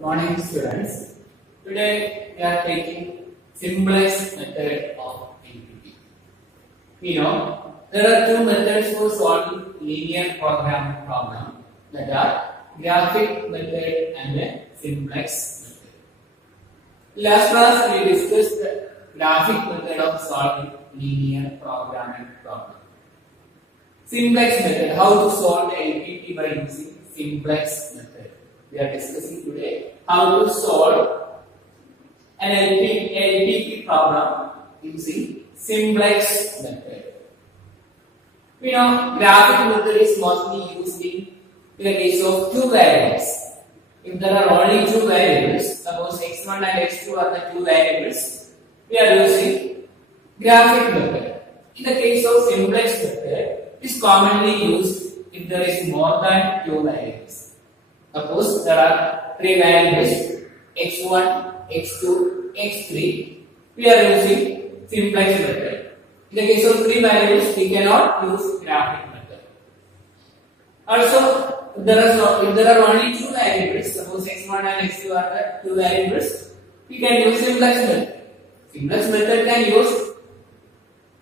Morning students. Today we are taking simplest method of LPP. We know there are two methods for solving linear programming problem, that are graphic method and the simplex method. Last class we discussed the graphic method of solving linear programming problem. Simplex method, how to solve the LPP by using simplex method. We are discussing today how to solve an LPP problem using simplex method. We know graphic method is mostly used in the case of two variables. If there are only two variables, suppose x1 and x2 are the two variables, we are using graphic method. In the case of simplex method, it is commonly used if there is more than two variables. Suppose there are three variables x1, x2, x3. We are using simplex method. In the case of three variables, we cannot use graphic method. Also, if there are only two variables, suppose x1 and x2 are the two variables, we can use simplex method. Simplex method can use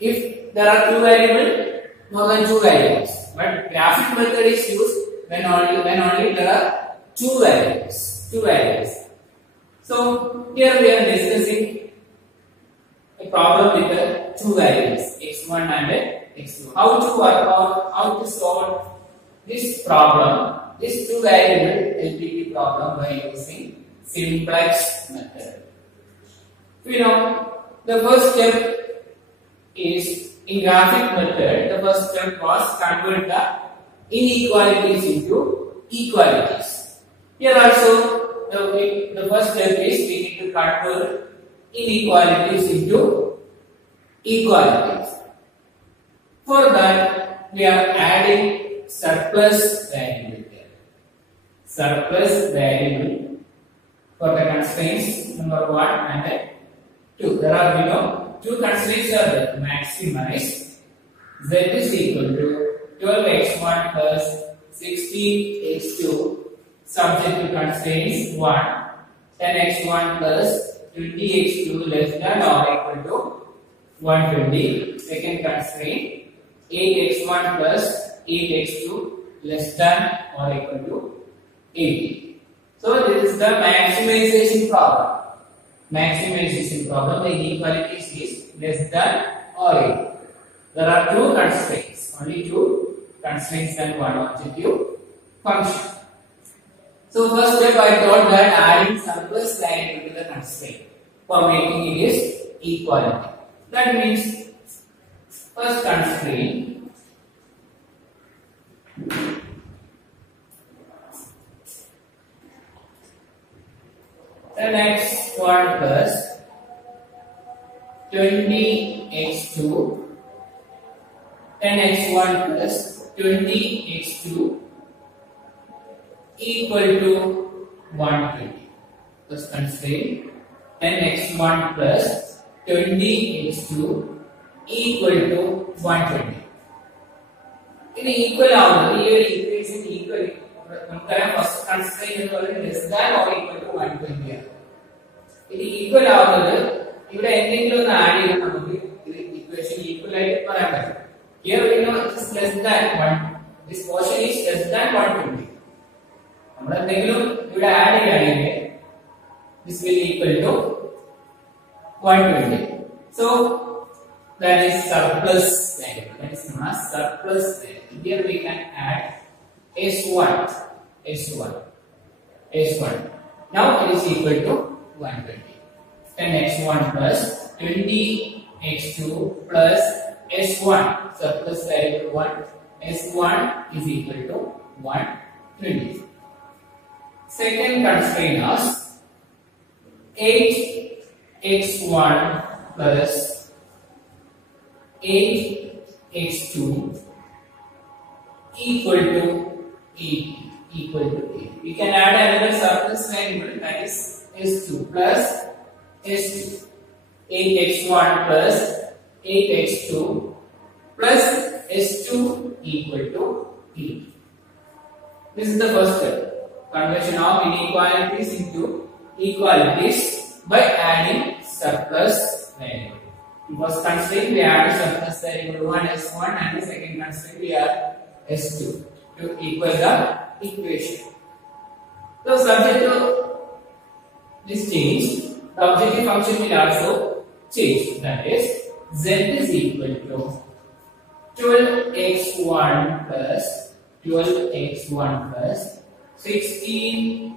if there are two variables, more than two variables. But graphic method is used when only there are two variables. So here we are discussing a problem with the two variables x1 and x2. How to work out, how to solve this problem, this two variable LPP problem by using simplex method. We know the first step is in graphic method. The first step was convert the inequalities into equalities. Here also the first step is we need to convert inequalities into equalities. For that we are adding surplus variable here. Surplus variable for the constraints number 1 and 2. There are two constraints are there. Maximize z is equal to 12x1 plus 16x2 subject to constraints 1, 10x1 plus 20x2 less than or equal to 120. Second constraint 8x1 plus 8x2 less than or equal to 80. So this is the maximization problem. Maximization problem, the inequalities is less than or equal. There are two constraints, only two constraints and one objective function. So first step I thought that adding surplus variable to the constraint for making it is equality. That means first constraint the next one plus 20x2 10x1 plus 20x2 equal to 120. First constraint 10x1 plus 20x2 equal to 120. In equal order, here equation equal. First constraint less than or equal to 120. In equal order, ഇവിടെ എന്തെങ്കിലും ഒന്ന് add ചെയ്ത് നമുക്ക് equation equal ആയിട്ട് പറയാൻ പറ്റും. Here we know it is less than 1. This portion is less than 120. നമ്മൾ എന്തെങ്കിലും ഇവിടെ ആഡ് ചെയ്യുകയാണെങ്കിൽ this will equal to 120. So that is surplus variable. That is known as surplus variable. Here we can add S1. Now it is equal to 120. 10x1 plus 20x2 plus S1, surplus variable 1, S1 is equal to 120. Second constraint is 8x1 plus 8x2 equal to 8. We can add another surplus variable, that is S2 plus S2. 8x1 plus 8x2 plus S2 equal to 8. This is the first step. Conversion of inequalities into equalities by adding surplus variable. First constraint we add surplus variable 1 S1 and the second constraint we add S2 to equal the equation. So subject to this change, the objective function will also change. That is, z is equal to 12x1 plus 12x1 plus 16x2,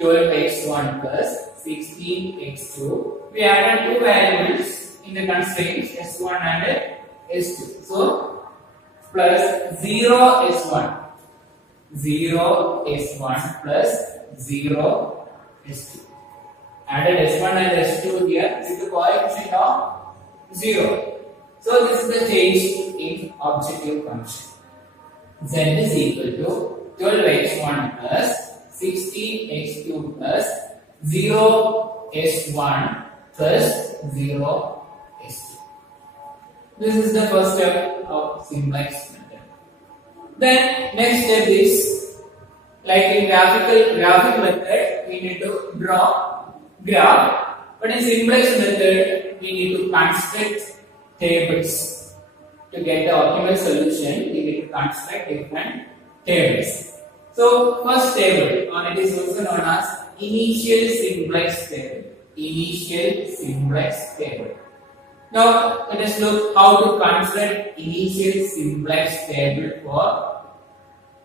12x1 plus 16x2. We added two variables in the constraints S1 and S2. So plus 0 S1, 0 S1 plus 0 S2. Added S1 and S2 here with the coefficient of 0. So this is the change in objective function. Z is equal to 12x1 plus 16x2 plus 0 S1 plus 0 S2. This is the first step of simplex method. Then next step is, like in graphic method, we need to draw graph, but in simplex method we need to construct tables. To get the optimal solution, we need to construct different tables. So first table, or it is also known as initial simplex table. Initial simplex table. Now let us look how to construct initial simplex table for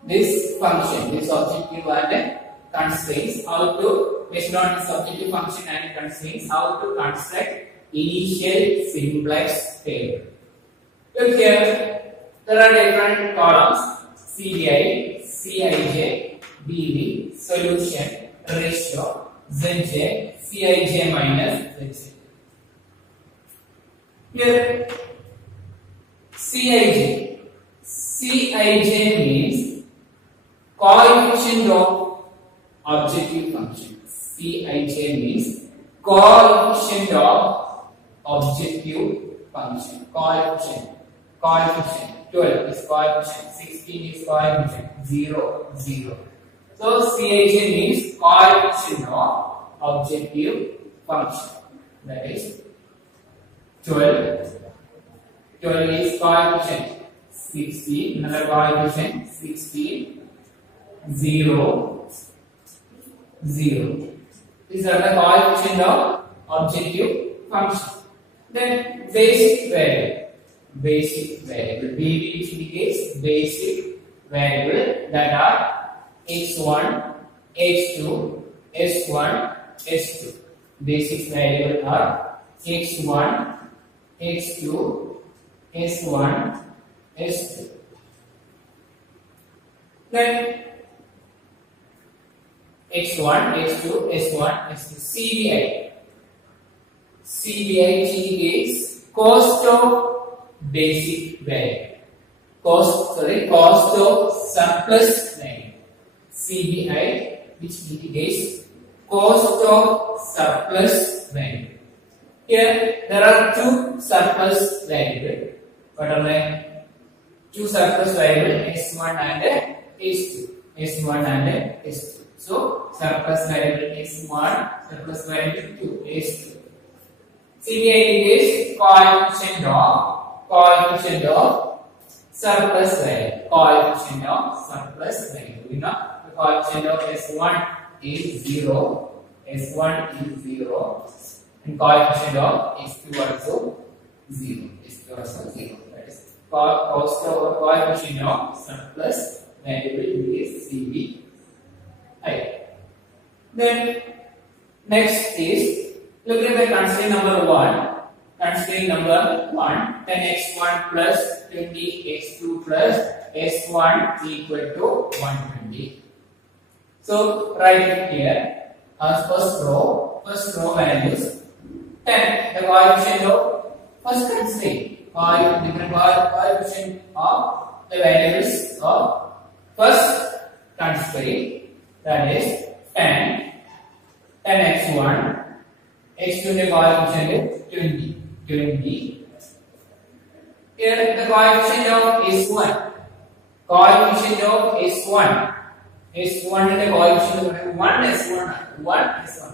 this function, this objective and constraints. How to, based on this objective function and constraints, how to construct initial simplex table. Look here, there are different columns: CDI, CIJ, BV, solution, ratio, ZJ, CIJ minus ZJ. Here, CIJ. CIJ means coefficient of objective function. CIJ means coefficient of objective function. Coefficient. 12 is coefficient. 16 is coefficient. 0, 0. So CIJ means coefficient of objective function. That is 12. 12 is coefficient. 16, another coefficient. 16, 0, 0. These are the coefficient of objective function. Then basic variable. Basic variable. BV which indicates basic variable, that are x1, x2, s1, s2. Basic variable are x1, x2, s1, s2. Then x1, x2, s1, s2. CBI. CBI indicates cost of basic variable. Cost of surplus variable. CBI, which indicates cost of surplus variable. Here there are two surplus variables. What are they? Two surplus variables, S1 and S2. S1 and S2. So surplus variable S1, surplus variable 2, S2. CBI indicates coefficient of surplus variable. Coefficient of surplus variable. You know, the coefficient of S1 is 0. S1 is 0. And coefficient of S2 also 0. S2 also 0. That is coefficient of surplus variable is CBI. Then next is, look at the constraint number 1. Constraint number 1, 10x1 plus 20x2 plus s1 equal to 120. So write it here as first row values 10. The coefficient of first constraint, different coefficient of the values of first constraint, that is 10. 10x1, x2 the coefficient is 20. Here the coefficient of S1. S1 ന്റെ coefficient 1 S1 1 S1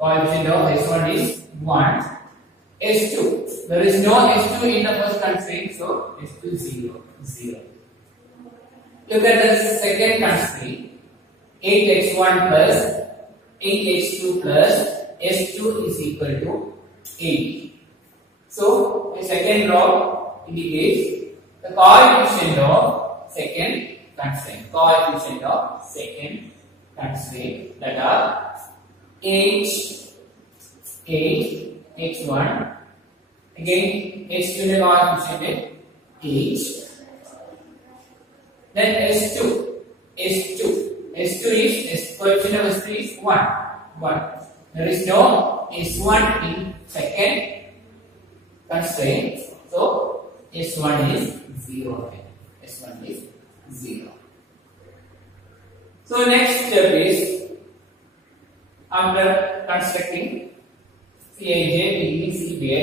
coefficient of S1 is 1. S2, there is no S2 in the first constraint, so S2 is 0. Look at the second constraint. 8x1 plus 8x2 plus S2 is equal to 8. So the second law indicates the coefficient of second constraint. Coefficient of second constraint, that are 8 x1, again x2 the coefficient is 8. Then S2 is coefficient of S2 is 1. There is no S1 in second constraint, so S1 is 0. S1 is 0. So next step is, after constructing Cij, Pj, Cbi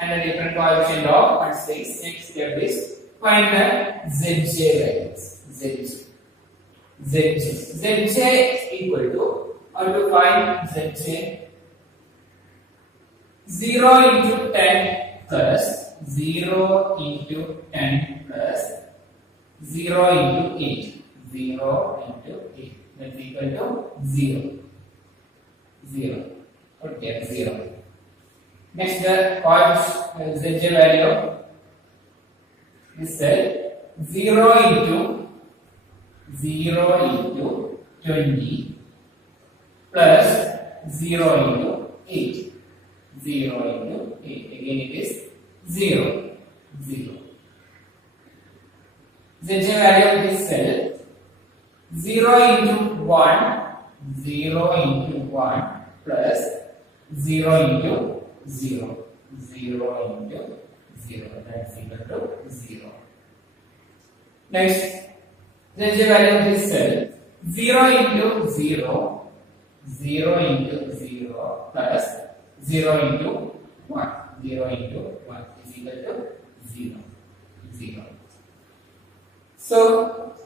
and the different coefficient of constraints, next step is find the Zj values. Zj is equal to, how to find Zj? 0 into 10 plus 0 into 10 plus 0 into 8. 0 into 8. That's equal to 0. Okay, 0. Next, the coefficient Zj value is 0 into 20 plus 0 into 8. 0 into 8. Again it is 0. Zj value of this cell 0 into 1. 0 into 1 plus 0 into 0. 0 into 0. That's equal to 0. Next, Zj value of this cell 0 into 0. 0 into 0 plus 0 into 1. 0 into 1 is equal to 0. So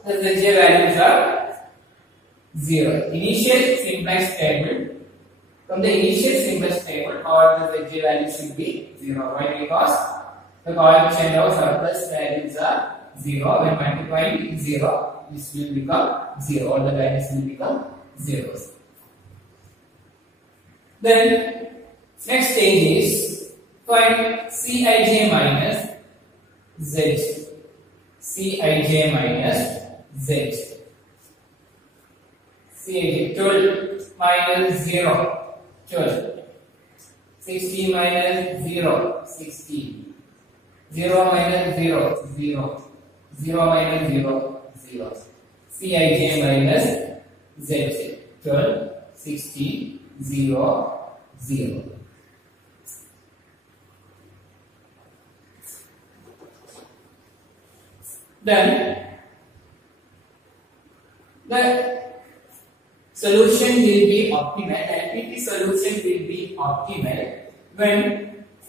the Zj values are 0. Initial simplex table. From the initial simplex table, all the Zj values should be 0. Why? Because the coefficient of surplus values are 0. When multiplying 0, this will become 0. All the values will become zeros. Then next stage is find Cij minus Z. Cij minus Z. Cij 12 minus 0. 12. 16 minus 0. 16. 0 minus 0. 0. 0 minus 0. 0. Cij minus Z. 12, 16, 0, 0. Then the solution will be optimal. The LPP solution will be optimal when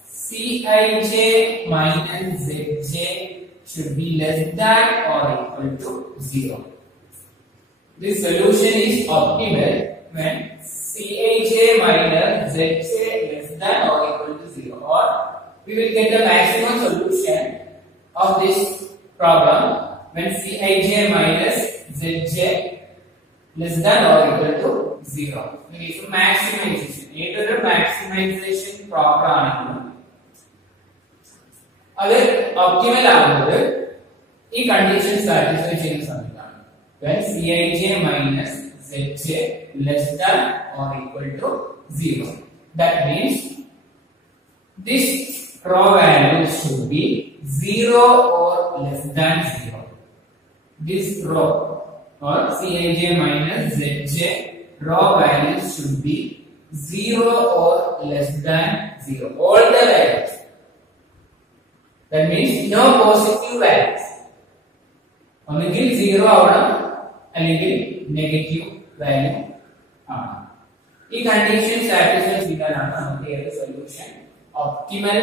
Cij minus Zj should be less than or equal to 0. This solution is optimal when Cij minus Zj less than or equal to 0, or we will get the maximum solution of this problem when Cij minus Zj less than or equal to 0. It is maximization. Either maximization problem other optimal ആകുന്നത് ഈ condition satisfy ചെയ്യുന്ന സമയത്താണ്. When Cij minus Zj less than or equal to 0. That means this raw value should be 0 or less than 0. This raw or Cij minus Zj raw values should be 0 or less than 0. All the values. That means no positive values. ഒന്നുകിൽ 0 ആവണം അല്ലെങ്കിൽ negative value ആണ്. ഈ condition satisfy ചെയ്താലാണ് നമുക്ക് ഈ solution optimal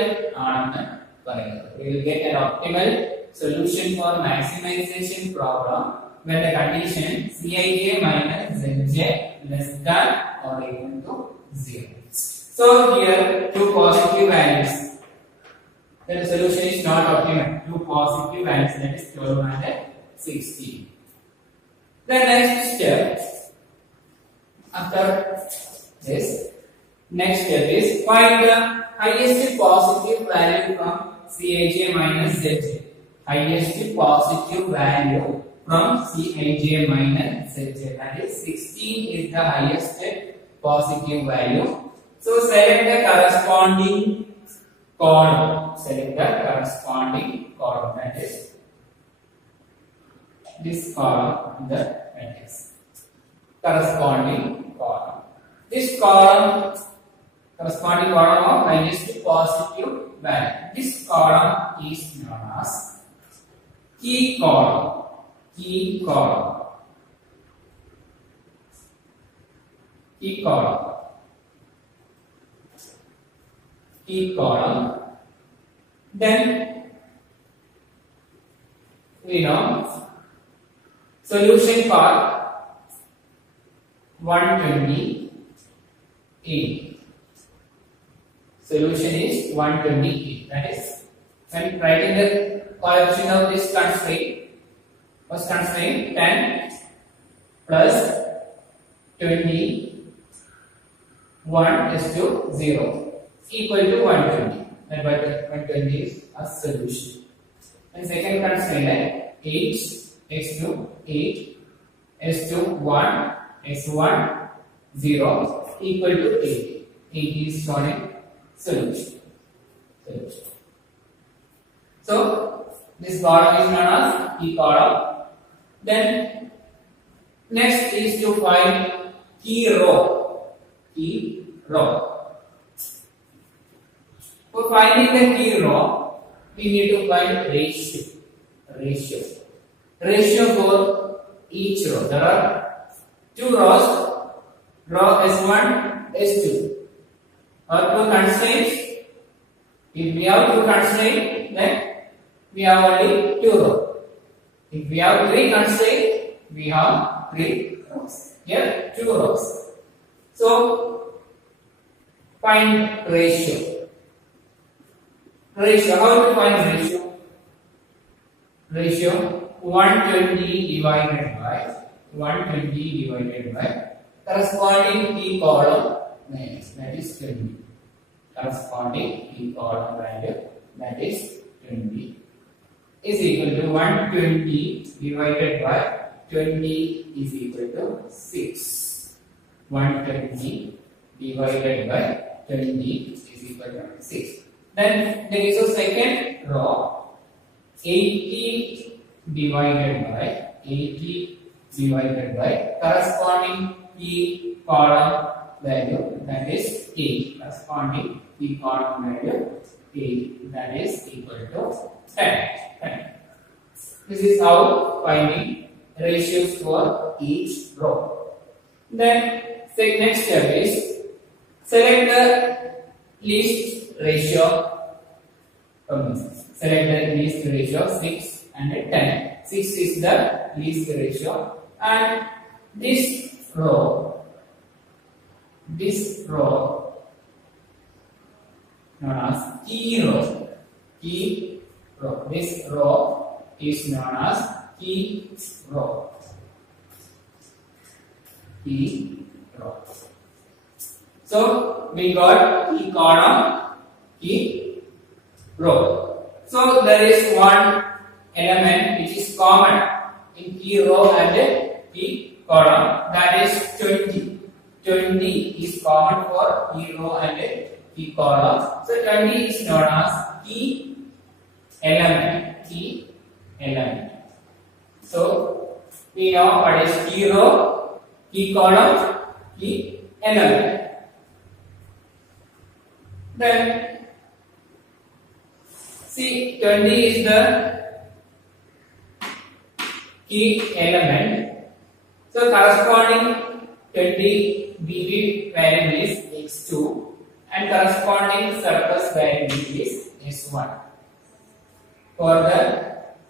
ആണെന്ന് പറയുന്നത്. We will get an optimal solution for maximization problem when the condition Cij minus Zj less than or equal to 0. So here two positive values. Then the solution is not optimal. Two positive values, that is 12 and 16. The next step after this, next step is find the highest positive value from Cij minus Zj. Highest positive value from Cij minus Zj, that is 16 is the highest positive value. So select the corresponding column. Select the corresponding column, that is this column in the matrix. Corresponding column. This column, corresponding column of highest positive value. This column is known as key column. Key column. Key column. Key column. Then we know solution for 128. Solution is 128. That is, when writing the coefficient of this constraint, first constraint 10 plus 21 is to 0 equal to 120. That 120 is a solution. And second constraint 8 x to 8 s to 1 x1 0 equal to 8. 8 is shown in solution. So this column is known as key column. Then next is to find key row. Key row. For finding the key row, we need to find ratio. Ratio for each row. There are two rows. Row S1, S2. Or two constraints. If we have two constraints, then we have only two rows. If we have three constraints, we have three rows. Here, two rows. So, find ratio. Ratio. How to find ratio? Ratio 120 divided by corresponding key column, that is 20. Corresponding key column value, that is 20, is equal to 120 divided by 20 is equal to 6. 120 divided by 20 is equal to 6. Then there is a second row. 80 divided by corresponding key column value, that is 8. Corresponding key column value 8, that is equal to 10. This is how finding ratios for each row. Then next step is select the least ratio. Select the least ratio 6 and 10. 6 is the least ratio, and this row known as key row. This row is known as key row. So we got key column, key row. So there is one element which is common in key row and key column, that is 20. 20 is common for key row and key column. So 20 is known as key element. So we know what is key row, key column, key element. Then see, 20 is the key element. So corresponding 20 BB variable is x2 and corresponding surplus variable is s1. For the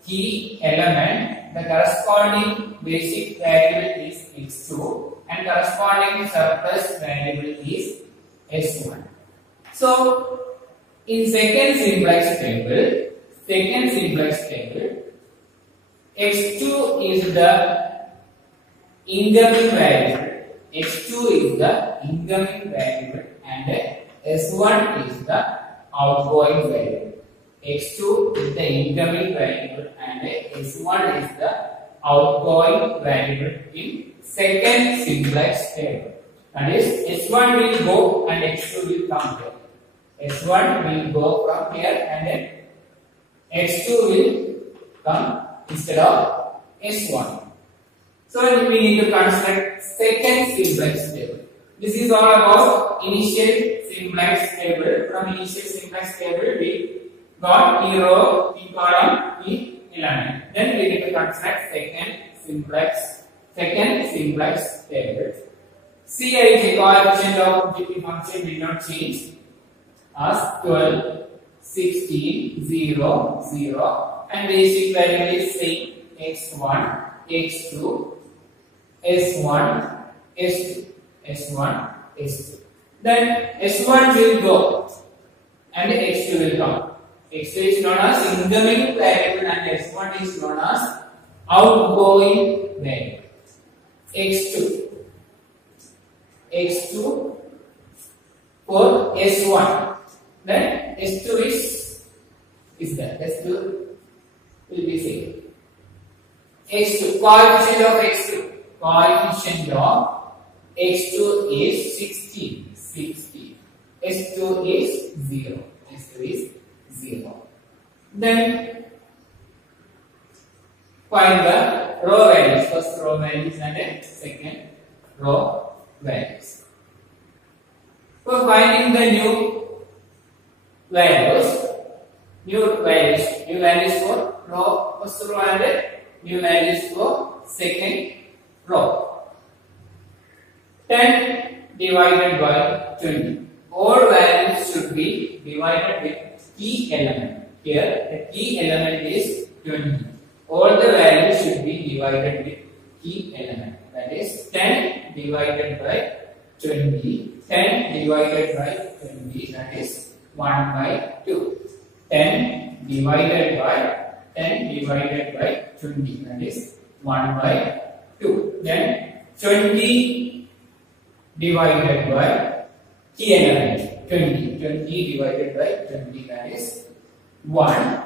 key element, the corresponding basic variable is x2 and corresponding surplus variable is s1. So in second simplex table, x2 is the incoming variable. x2 is the incoming variable and s1 is the outgoing variable. x2 is the incoming variable and s1 is the outgoing variable in second simplex table. That is, s1 will go and x2 will come here. s1 will go from here and then x2 will come instead of s1. So we need to construct second simplex table. This is all about initial simplex table. From initial simplex table we got P row, P column, P element. Then we need to construct second simplex table. C is a coefficient of GP function did not change as 12, 16, 0, 0 and basic variable is same x1, x2, s1, s2, s1, s2. Then s1 will go and x2 will come. x2 is known as incoming variable and s1 is known as outgoing variable. x2 for s1. Then s2 is there. s2 will be same. x2 coefficient of x2 is 16. s2 is 0. Then find the row values, first row values and then second row values. For finding the new values for row, first row and then new values for second row. 10 divided by 20. All values should be divided with key element. Here the key element is 20. All the values should be divided with key element. That is 10 divided by 20. 10 divided by 20, that is 1 by 2. 10 divided by 20, that is 1 by 2. Then 20 divided by key element. 20 divided by 20, that is 1.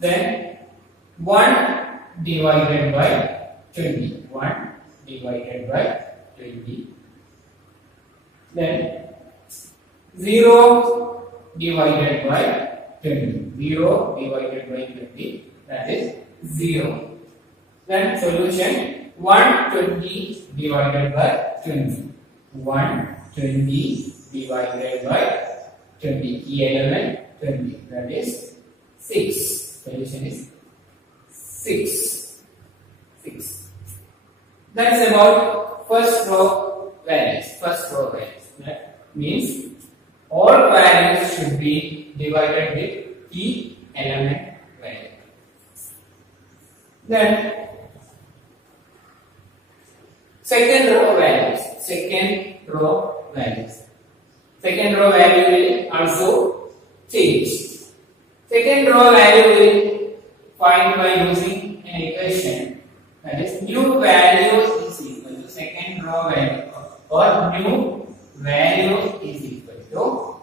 Then 1 divided by 20. 1 divided by 20. Then 0 divided by 20. 0 divided by 20, that is 0. Then solution 120 divided by 20. 120 divided by 20. Key element 20, that is 6. Solution is 6. That's about first row values. That means all values should be divided with key element value. Then second row values. Second row value will also change. Second row value will find by using an equation. That is, new value is equal to second row value, or new value is equal to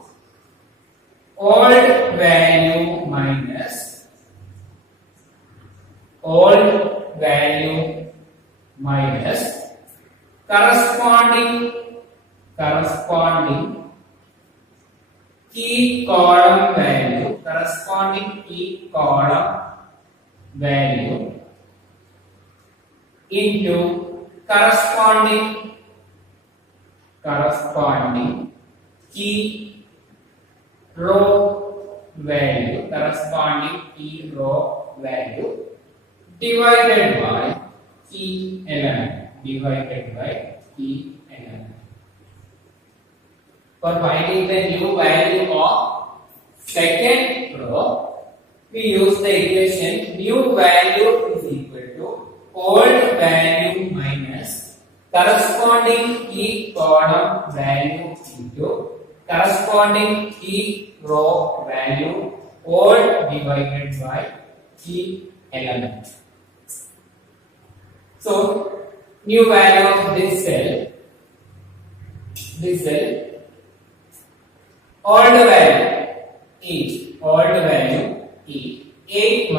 old value minus corresponding key column value, into corresponding key row value, divided by key element. For finding the new value of second row, we use the equation new value is equal to old value minus corresponding key column value into corresponding key row value old divided by key element. So new value of this cell old value is 8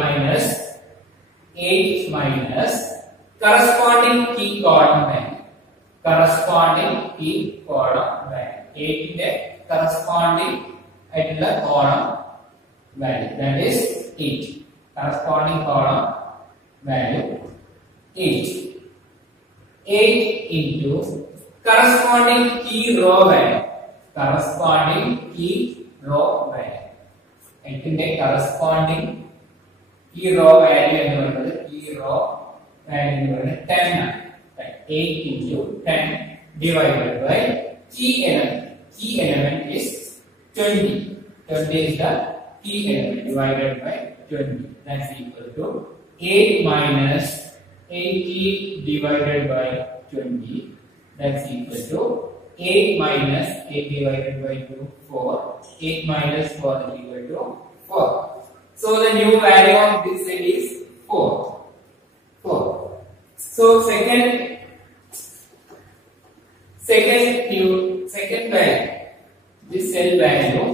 minus corresponding key column value 8 ന്റെ corresponding ആയിട്ടുള്ള column value, that is 8, corresponding column value 8 into corresponding key row value 8 ന്റെ corresponding key row value എന്ന് പറയുന്നത് 10 ആണ്. 8 into 10 divided by key element is 20 is the key element divided by 20, that's equal to 8 minus 80 divided by 20, that's equal to 8 minus 8 divided by 2, 4. 8 minus 4 is equal to 4. So the new value of this cell is 4. So second value, this cell value,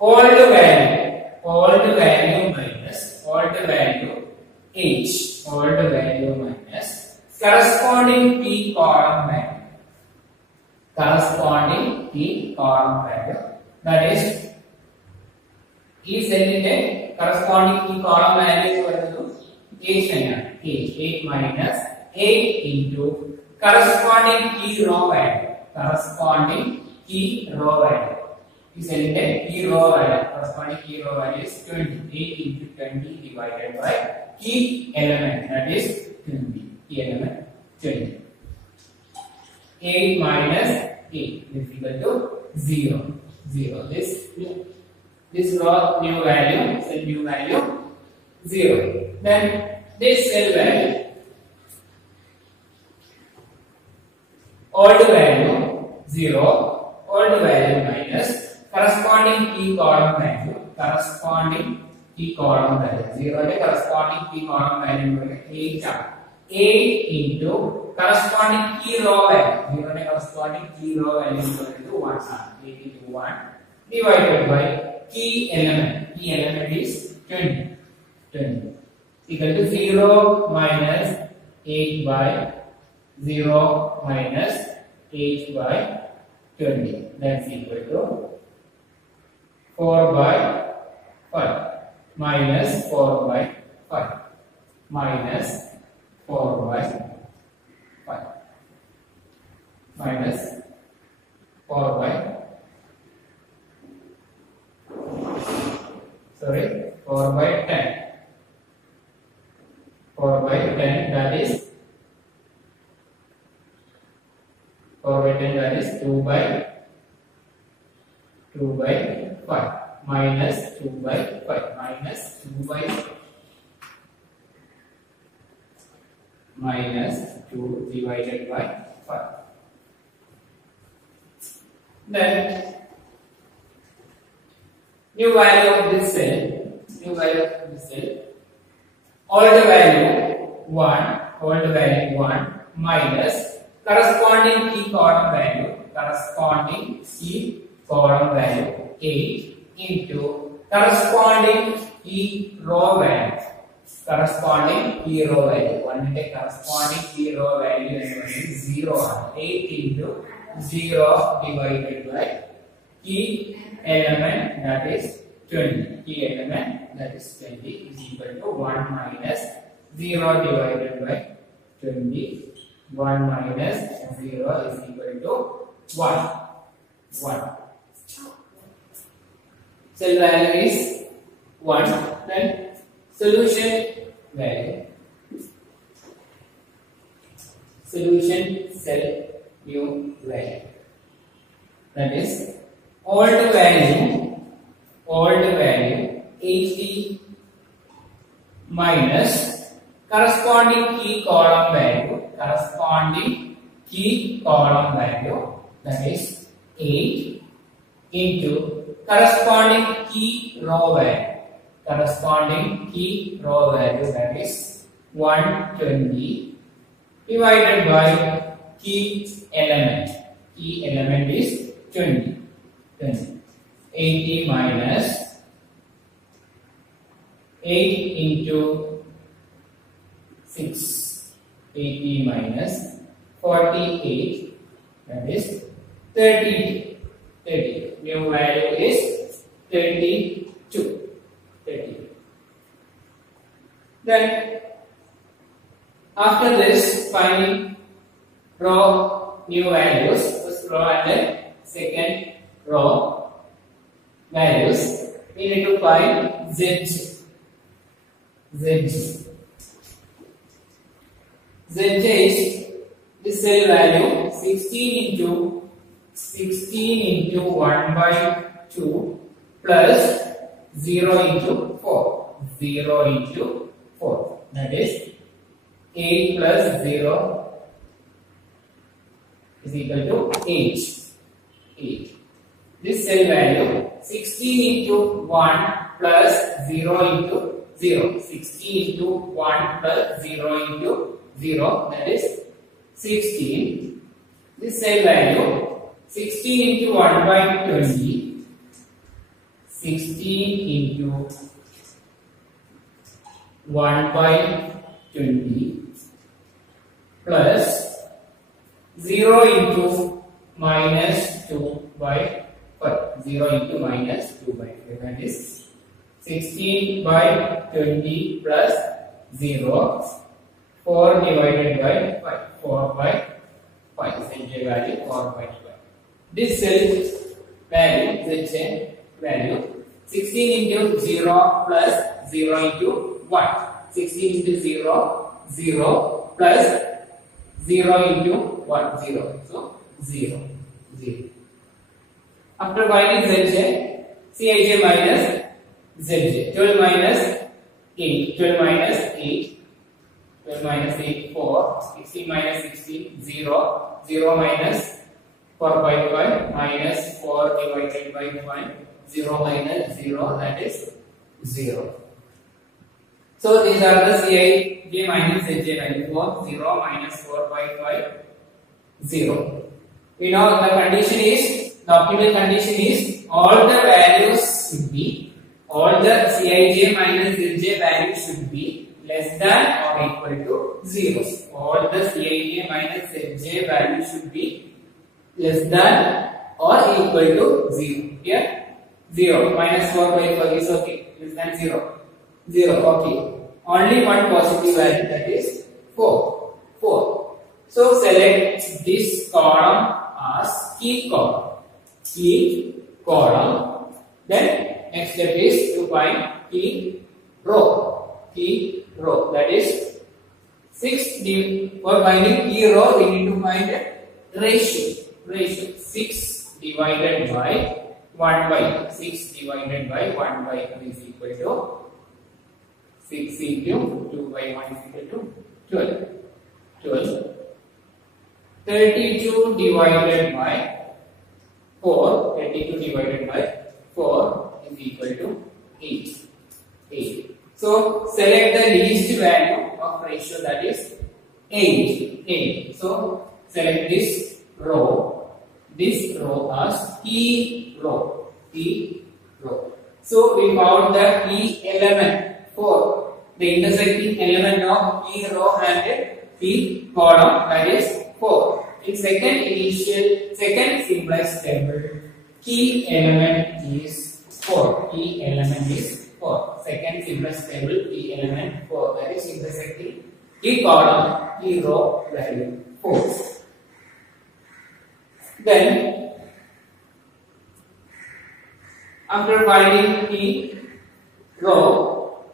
old value minus old value H, old value minus corresponding key column value, that is ഈ സെല്ലിന്റെ corresponding key column value എന്ന് പറയുന്നത് H തന്നെയാണ്. 8 minus 8 into corresponding key row value ഈ സെല്ലിന്റെ key row value, corresponding key row value is 20. 8 into 20 divided by key element, that is 20. Key element 20. 8 minus 8 is equal to 0. This row new value 0. Then this cell value old value 0, old value minus corresponding key column value 0 ന്റെ corresponding key column value 8 ആണ്. 8 into corresponding key row value 0 ന്റെ corresponding key row value 1 ആണ്. 8 into 1 divided by key element is 20 equal to 0 minus 8 by 0 minus 8 by 20, that's equal to 4 by 5 minus 4 by 5 minus 4 by 5 minus 4 by 10. 4 by 10, that is 2 by 5 minus 2 by 5 minus 2 by minus 2 divided by 5. Then new value of this cell old value 1 minus corresponding key column value 8 into corresponding key row value 1 ന്റെ corresponding key row value is 0 ആണ്. 8 into 0 divided by key element, that is 20. Key element, that is 20, is equal to 1 minus 0 divided by 20. 1 minus 0 is equal to 1. Cell value is 1. Then solution value. Solution cell new value. That is old value 80 minus corresponding key column value, that is 8 into corresponding key row value, that is 120 divided by key element is 20. 80 minus 8 into 6, 80 minus 48, that is 30. New value is 32. Then after this, finding row new values, first row and then second row values, we need to find Z. Z is the cell value 16 into 1 by 2 plus 0 into 4. That is 8 plus 0 is equal to 8. This cell value 16 into 1 plus 0 into 0. 16 into 1 plus 0 into 0, that is 16. This cell value 16 into 1 by 20. 16 into 1 by 20 plus 0 into minus 2 by 5. 0 into minus 2 by 5, that is 16 by 20 plus 0. 4 divided by 5. 4 by 5. Zj value 4 by 5. This cell value, Zj value 16 into 0 plus 0 into 1. 16 into 0, 0 plus 0 into 1, 0. So 0. After finding Zj, Cij minus Zj. 12 minus 8. 12 minus 8. 12 minus 8, 4. 16 minus 16, 0. 0 minus 4 by 5 minus 4 divided by 5. 0 minus 0, that is 0. So these are the Cij minus Zj value. 4, 0 minus 4 by 5, 0. We know the condition is, the optimal condition is all the values should be, all the Cij minus Zj values should be less than or equal to 0. All the Cij minus Zj values should be less than or equal to 0. Here 0 minus 4 by 5 is okay, less than 0. 0, okay. Only one positive value, that is 4. So select this column as key column. Then next step is to find key row. That is 6. For finding key row, we need to find a ratio. 6 divided by 1 by 6 divided by 1 by 2 is equal to 6 into 2 by 1 is equal to 12. 32 divided by 4. 32 divided by 4 is equal to 8. So select the least value of ratio, that is 8. So select this row as key row. So we found the key element for the intersecting element of key row and key column, that is 4. In second simplex table, key element is 4. Second simplex table, key element 4, that is intersecting key column, key row value 4. Then after finding key row,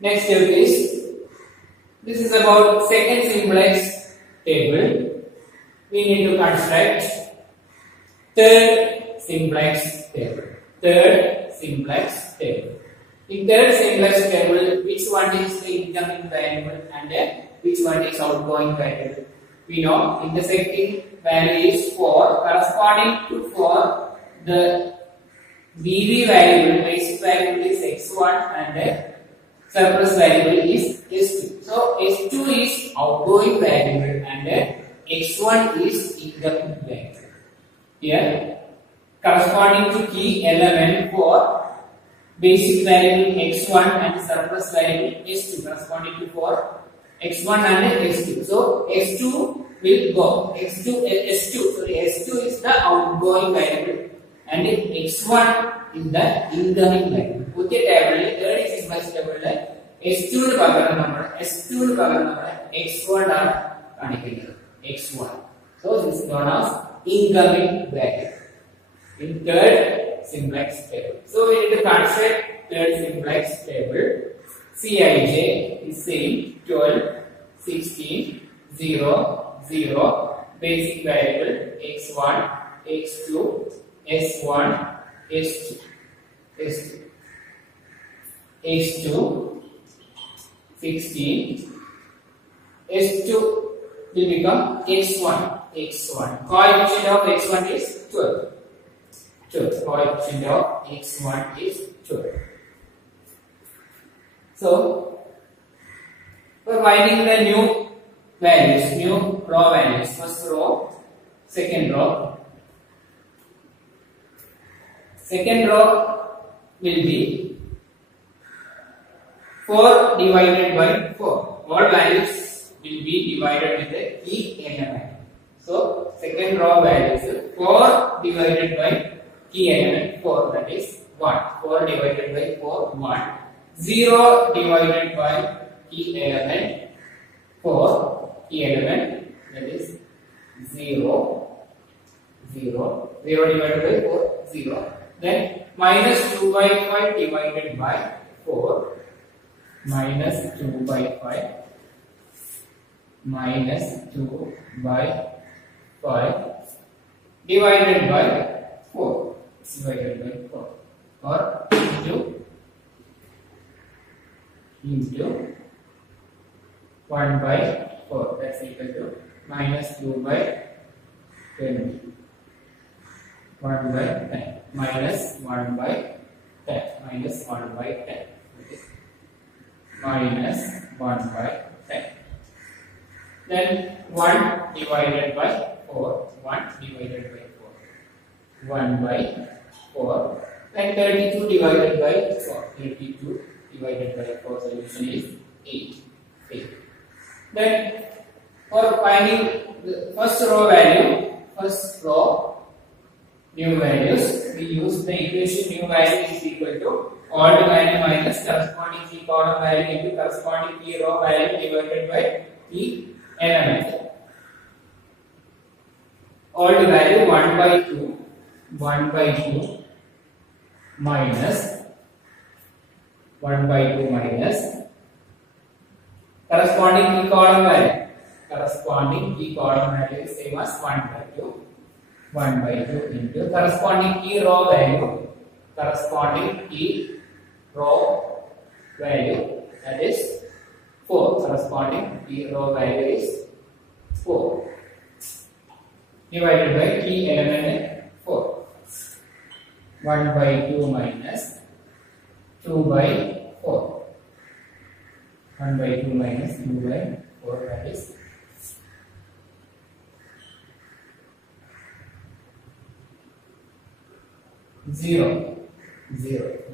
next step is, this is about second simplex table. We need to construct third simplex table. In third simplex table, which one is the incoming variable and which one is outgoing variable? We know intersecting value is 4, corresponding to 4, the BV variable, basic variable is x1 and surplus variable is s2. So s2 is outgoing variable and x1 is incoming variable. Here, corresponding to key element for basic variable x1 and surplus variable s2, corresponding to for x1 and s2. So s2 will go. S2 is the outgoing variable and x1 is the incoming variable. Put the table, third is simplex table. S2 ന് പകരം നമ്മൾ x1 ആണ് കാണിക്കുന്നത്. x1. So this is known as incoming value in third simplex table. So we need to construct third simplex table. Cij is same 12, 16, 0, 0, basic variable x1, x2, s1, s2, s2, 16, s2 will become x1. Coefficient of x1 is 12. Coefficient of x1 is 12. So, for finding the new values, new row values, first row, second row. Second row will be 4 divided by 4. All values will be divided with the key element. So, second row values 4 divided by key element 4, that is 1. 4 divided by 4, 1. 0 divided by key element 4, key element, that is 0, 0. 0 divided by 4, 0. Then minus 2 by 5 divided by 4, minus 2 by 5, minus 2 by 5 divided by 4, or into 1 by 4, that's equal to minus 2 by 20, 1 by 10, minus 1 by 10, minus 1 by 10, okay. Minus 1 by 10. Then 1 divided by 4, 1 divided by 4, 1 by 4. Then 32 divided by 4, 32 divided by 4, solution is 8. Then for finding the first row value, new values, we use the equation new value is equal to old value minus corresponding key column value into corresponding key row value divided by key element. Old value 1 by 2 minus 1 by 2 minus corresponding key column value. Corresponding key column value is same as 1 by 2. 1 by 2 into corresponding key row value. Corresponding key row value, that is 4. Corresponding key row value is 4. Divided by key element 4. 1 by 2 minus 2 by 4. 1 by 2 minus 2 by 4, that is 0.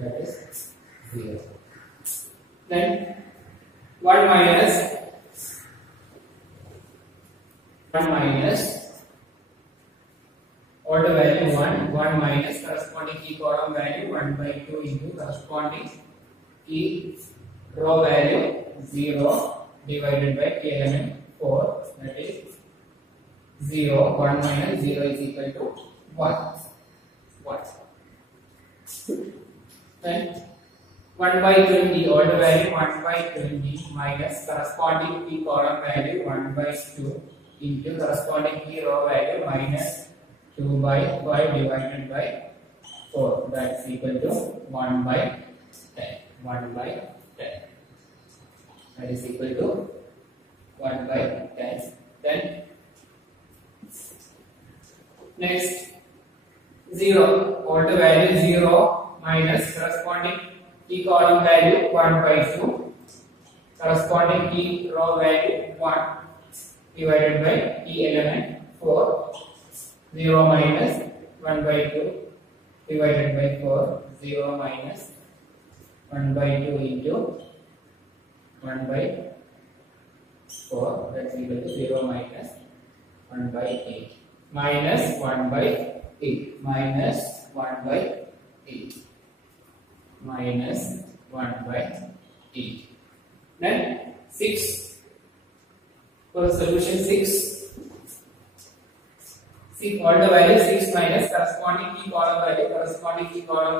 That is 0. Then 1 minus order value 1 minus corresponding key column value 1 by 2 into corresponding key row value 0 divided by key element 4, that is 0. 1 minus 0 is equal to 1. Then 1 by 20, order value 1 by 20 minus corresponding key column value 1 by 2 into corresponding key row value minus 2 by 5 divided by 4, that's equal to 1 by 10. 1 by 10. That is equal to 1 by 10. Then next 0, all the value 0 minus corresponding key column value 1 by 2, corresponding key row value 1 divided by key element 4, 0 minus 1 by 2 divided by 4, 0 minus 1 by 2 into 1 by 4, that's equal to 0 minus 1 by 8, minus 1 by 8, minus 1 by 8, minus 1 by 8. Then 6, for solution 6, see all the value 6 minus corresponding key column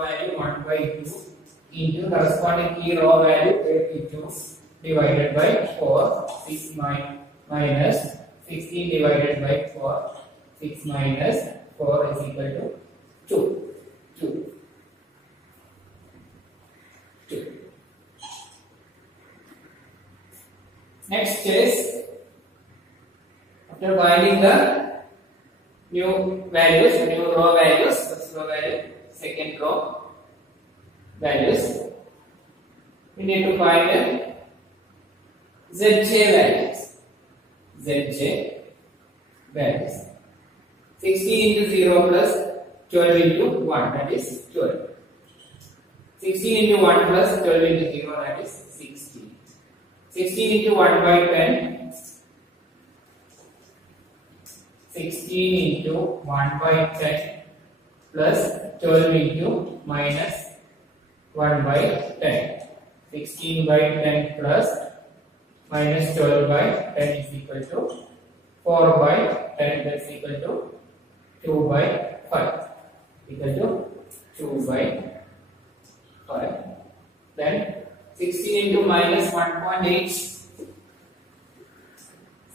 value 1 by 2 into corresponding key row value 82 divided by 4, 6 minus 16 divided by 4, 6 minus 4 is equal to 2. Next is, after finding the new values, new row values, first row value, second row values, we need to find the Zj values. 16 into 0 plus 12 into 1, that is 12. 16 into 1 plus 12 into 0, that is 16. 16 into 1 by 10, 16 into 1 by 10 plus 12 into minus 1 by 10. 16 by 10 plus minus 12 by 10 is equal to 4 by 10, that's equal to 2 by 5. Equal to 2 by 5. Then 16 into minus 1.8.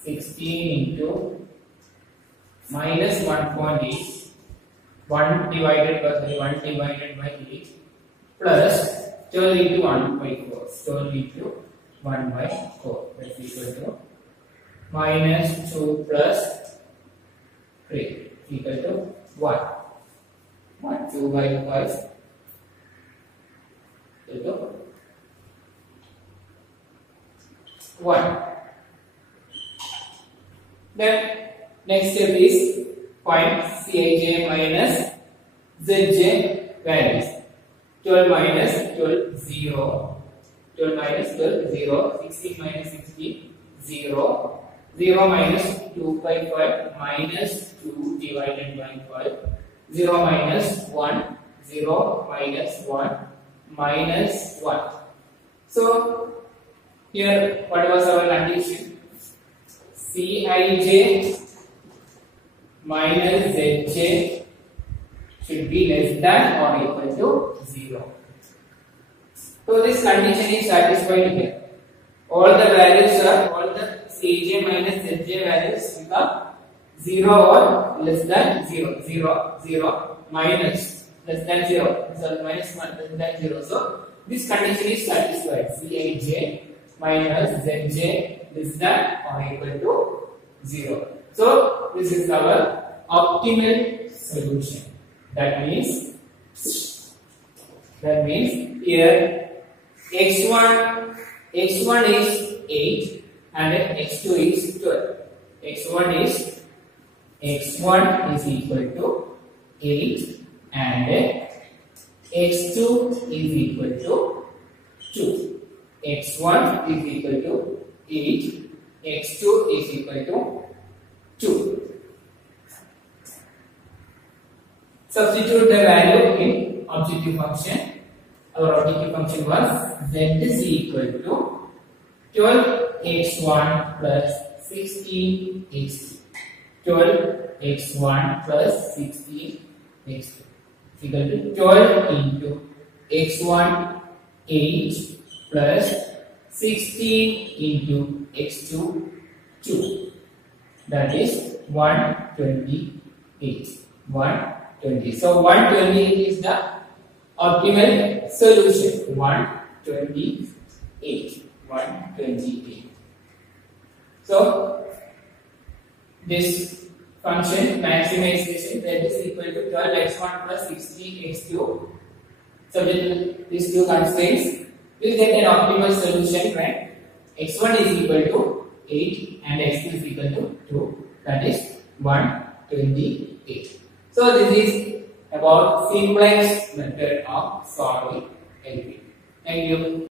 16 into minus 1.8. 1 divided by 8 plus 12 into 1 by 4. 12 into 1 by 4. That's equal to minus 2 plus 3 equal to 1. 1, 2 by 5 equal to 1. Then next step is find Cij minus Zj values. 12 minus 12, 0. 12 minus 12, 0. 16 minus 16, 0. 0 minus 2 by 5 minus 2 divided by 5. 0 minus 1, 0 minus 1 minus 1. So here what was our condition? Cij minus Zj should be less than or equal to 0. So this condition is satisfied here. All the Cij minus Zj values become 0 or less than 0. 0, 0, minus less than 0. So minus 1 less than 0. So this condition is satisfied. Cij minus Zj less than or equal to 0. So this is our optimal solution. That means here x1 is 8 and x2 is 12. x1 is equal to 8 and x2 is equal to 2. x1 is equal to 8, x2 is equal to 2. Substitute the value in objective function. Our objective function was z is equal to 12x1 plus 16x2. 12x1 plus 16x2 equal to 12 into x1 8 plus 16 into x2 2. That is 128. 120. So 128 is the optimal solution. 128. 128. 128. So this function maximization that is equal to 12x1 plus 16x2. Subject to these two constraints, we'll get an optimal solution when x1 is equal to 8 and x2 is equal to 2. That is 128. So this is about simplex method of solving LP. Thank you.